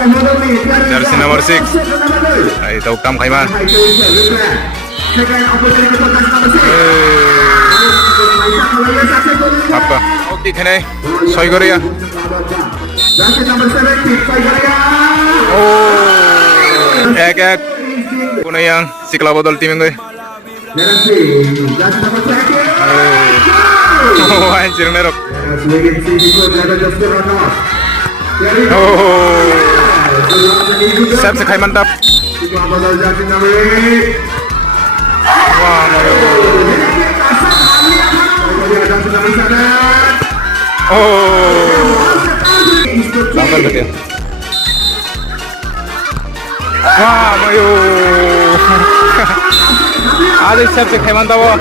Jersey number 6. Itu Uktam Khaiman. Apa? Oke, kene. Soy Korea. Oh, ek. Kuna yang si Klabodol tim yang gue. Oh, anjir merok. Oh, siap sekali mantap. Wah, oh, sampai betul. Wah, mayo. Ada siap sekali mantap.